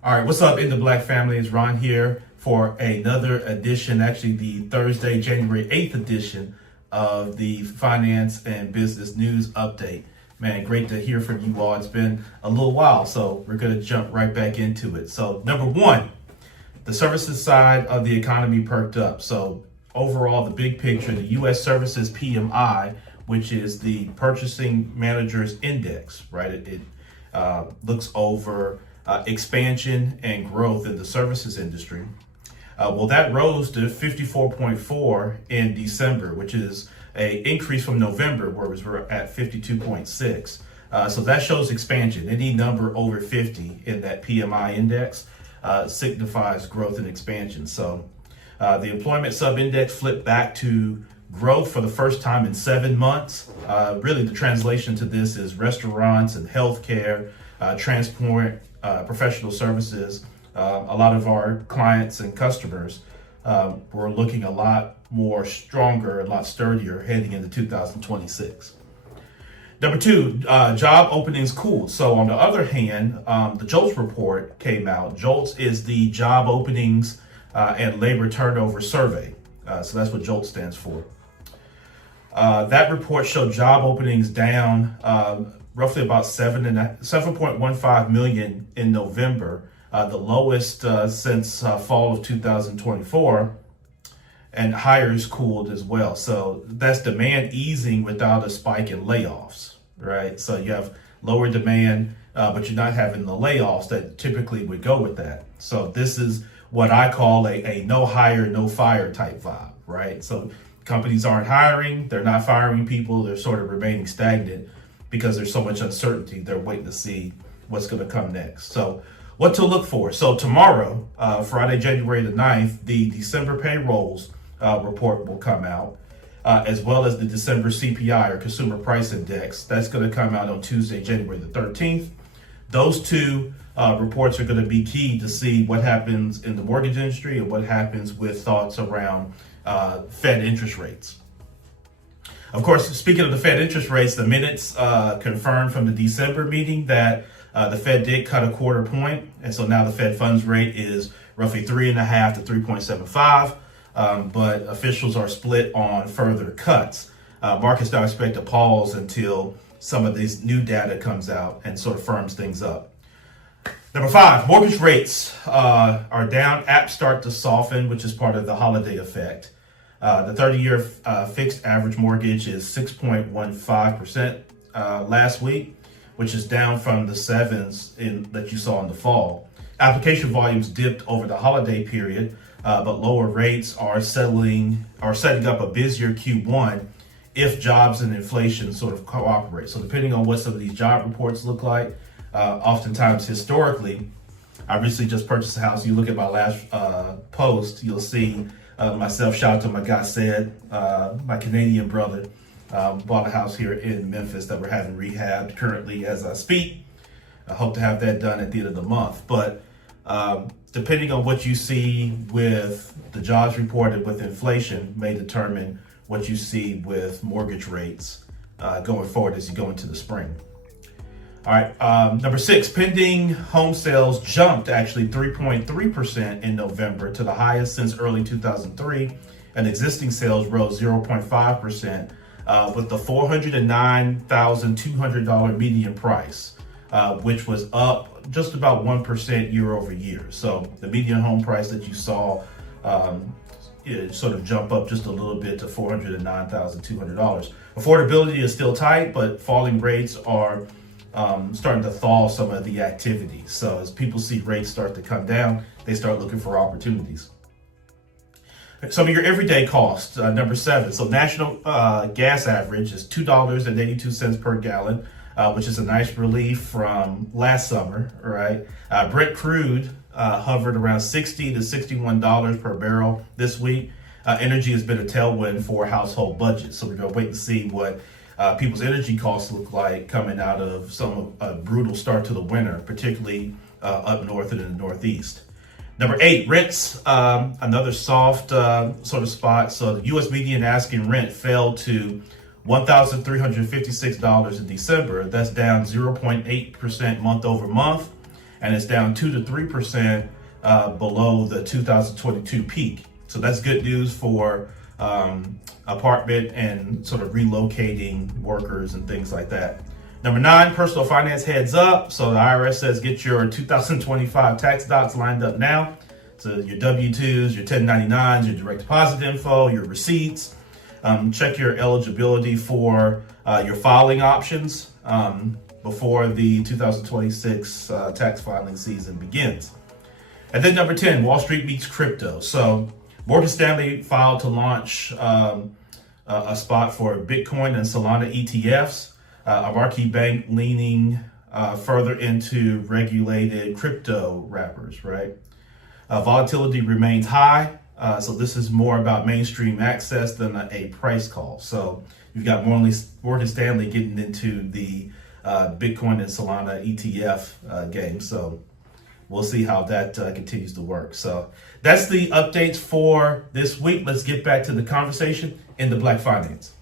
All right, what's up in the Black family? It's Ron here for another edition, actually the Thursday, January 8th edition of the Finance and Business News Update. Man, great to hear from you all. It's been a little while, so we're going to jump right back into it. So number one, the services side of the economy perked up. So overall, the big picture, the U.S. Services PMI, which is the Purchasing Managers Index, right? It looks over expansion and growth in the services industry. Well, that rose to 54.4 in December, which is an increase from November, where we were at 52.6. So that shows expansion. Any number over 50 in that PMI index signifies growth and expansion. So the employment sub-index flipped back to growth for the first time in 7 months. Really, the translation to this is restaurants and healthcare, transport, professional services. A lot of our clients and customers were looking a lot more stronger, a lot sturdier heading into 2026. Number two, job openings cooled. So on the other hand, the JOLTS report came out. JOLTS is the job openings and labor turnover survey. So that's what JOLTS stands for. That report showed job openings down roughly about 7.15 million in November, the lowest since fall of 2024, and hires cooled as well. So that's demand easing without a spike in layoffs, right? So you have lower demand, but you're not having the layoffs that typically would go with that. So this is what I call a no hire, no fire type vibe, right? So companies aren't hiring, they're not firing people, they're sort of remaining stagnant because there's so much uncertainty. They're waiting to see what's going to come next. So what to look for? So tomorrow, Friday, January the 9th, the December payrolls report will come out, as well as the December CPI, or Consumer Price Index. That's going to come out on Tuesday, January the 13th. Those two reports are going to be key to see what happens in the mortgage industry and what happens with thoughts around Fed interest rates. Of course, speaking of the Fed interest rates, the minutes confirmed from the December meeting that the Fed did cut a quarter point. And so now the Fed funds rate is roughly 3.5 to 3.75. But officials are split on further cuts. Markets don't expect a pause until some of this new data comes out and sort of firms things up. Number five, mortgage rates are down. Apps start to soften, which is part of the holiday effect. The 30-year fixed average mortgage is 6.15% last week, which is down from the sevens that you saw in the fall. Application volumes dipped over the holiday period, but lower rates are setting up a busier Q1 if jobs and inflation sort of cooperate. So depending on what some of these job reports look like, oftentimes historically, I recently just purchased a house. You look at my last post, you'll see myself, shout out to my guy Said, my Canadian brother, bought a house here in Memphis that we're having rehabbed currently as I speak. I hope to have that done at the end of the month. But depending on what you see with the jobs report and with inflation may determine what you see with mortgage rates going forward as you go into the spring. All right, number six, pending home sales jumped actually 3.3% in November to the highest since early 2003, and existing sales rose 0.5% with the $409,200 median price, which was up just about 1% year over year. So the median home price that you saw sort of jump up just a little bit to $409,200. Affordability is still tight, but falling rates are starting to thaw some of the activity. So as people see rates start to come down, they start looking for opportunities. Some of your everyday costs, number seven. So national gas average is $2.82 per gallon, which is a nice relief from last summer, right? Brent crude hovered around $60 to $61 per barrel this week. Energy has been a tailwind for household budgets. So we're going to wait and see what people's energy costs look like coming out of some brutal start to the winter, particularly up north and in the Northeast. Number eight, rents, another soft sort of spot. So the U.S. median asking rent fell to $1,356 in December. That's down 0.8% month over month and it's down 2 to 3% below the 2022 peak. So that's good news for apartment and sort of relocating workers and things like that. Number 9, personal finance heads up. So the IRS says get your 2025 tax docs lined up now. So your W-2s, your 1099s, your direct deposit info, your receipts. Check your eligibility for your filing options before the 2026 tax filing season begins. And then number 10, Wall Street meets crypto. So Morgan Stanley filed to launch a spot for Bitcoin and Solana ETFs. A marquee bank leaning further into regulated crypto wrappers, right? Volatility remains high. So this is more about mainstream access than a price call. So you've got Morgan Stanley getting into the Bitcoin and Solana ETF game. So we'll see how that continues to work. So that's the updates for this week. Let's get back to the conversation in the Black Finance.